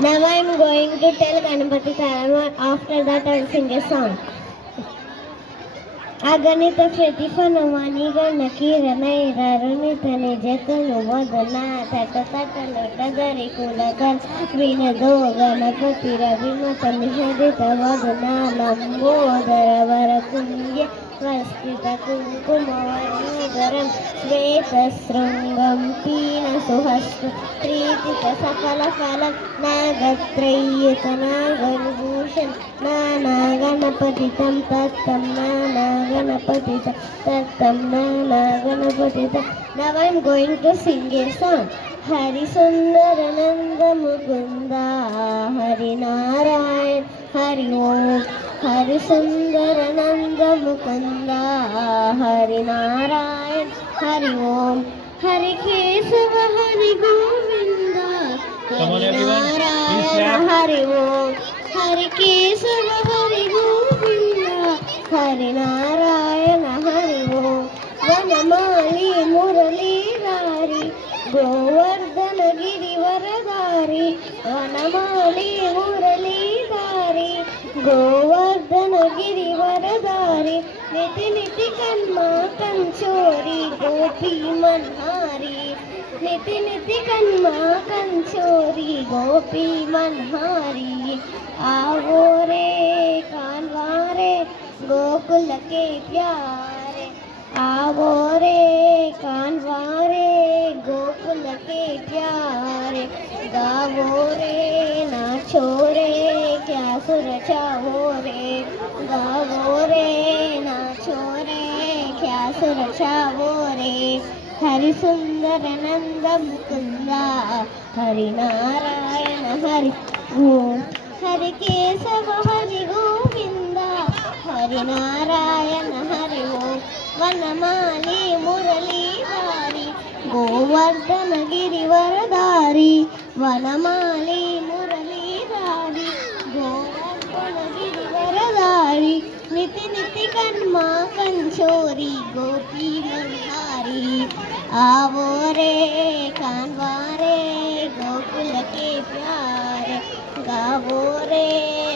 Now I am going to tell Ganapati Taran. After that I will sing a song. अगणित प्रतिफलवाणी गणकीरणैररुणित निजतनुवदना तट तट लटधरि कुलकल विनदो गणपतिरविमत निषदित वदना Lambodar वरकुंज वस्तित कुङ्कुमवर्णोदरं श्वेतशृङ्गं पीनसुहस्त प्रीतित सकलफलं नागत्रय्यतनागविभूषण नानागणपतितं तत्तं नानागणपतितं तत्तं नानागणपतितं. Now I am going to sing a song. Hari Sundarananda Mukunda Hari Narayan Hari Om. Hari Sundarananda Mukunda Hari Narayan Hari Om. Hari Kesava Hari Govinda Hari Narayan Hari Om. Hari Kesava Hari Govinda Hari Narayan Hari Om. Vanamali Muralidhari Govardhana Girivaradhari Vanamali Muralidhari Govardhana Girivaradhari Niti Niti Kanma Kanchori Gopi Manhari Niti Niti Kanma Kanchori Gopi Manhari Aavo re Kanware Gokul ke pyare आवो रे कानवारे गोकुल के प्यारे गावो रे नाचो रे क्या सुरक्षा हो रे गावो रे नाचो रे क्या सुरक्षा हो रे हरि सुंदर नंद मुकुंदा हरि नारायण हरि ओम हरि केशव हरि गोविंदा हरि नारायण हरि ओम वनमाली मुरलीधारी गोवर्धन गिरिवरधारी वनमाली मुरलीधारी गोवर्धन गिरिवरधारी निति निति कन्मा कंचोरी गोपी मनहारी आवो रे कानवारे गोकुल के प्यारे गावो रे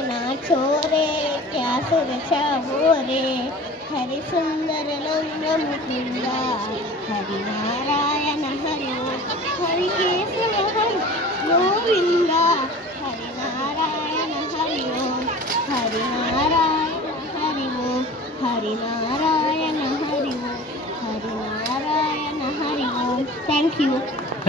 नाचो रे क्या सुरक्षा हो रे हरि सुंदर नंद मुकुंदा हरि नारायण हरि ओम हरि केशव हरि गोविंदा हरि नारायण हरि ओम हरि नारायण हरि ओम हरि नारायण हरि ओम हरि नारायण हरि ओम. Thank you.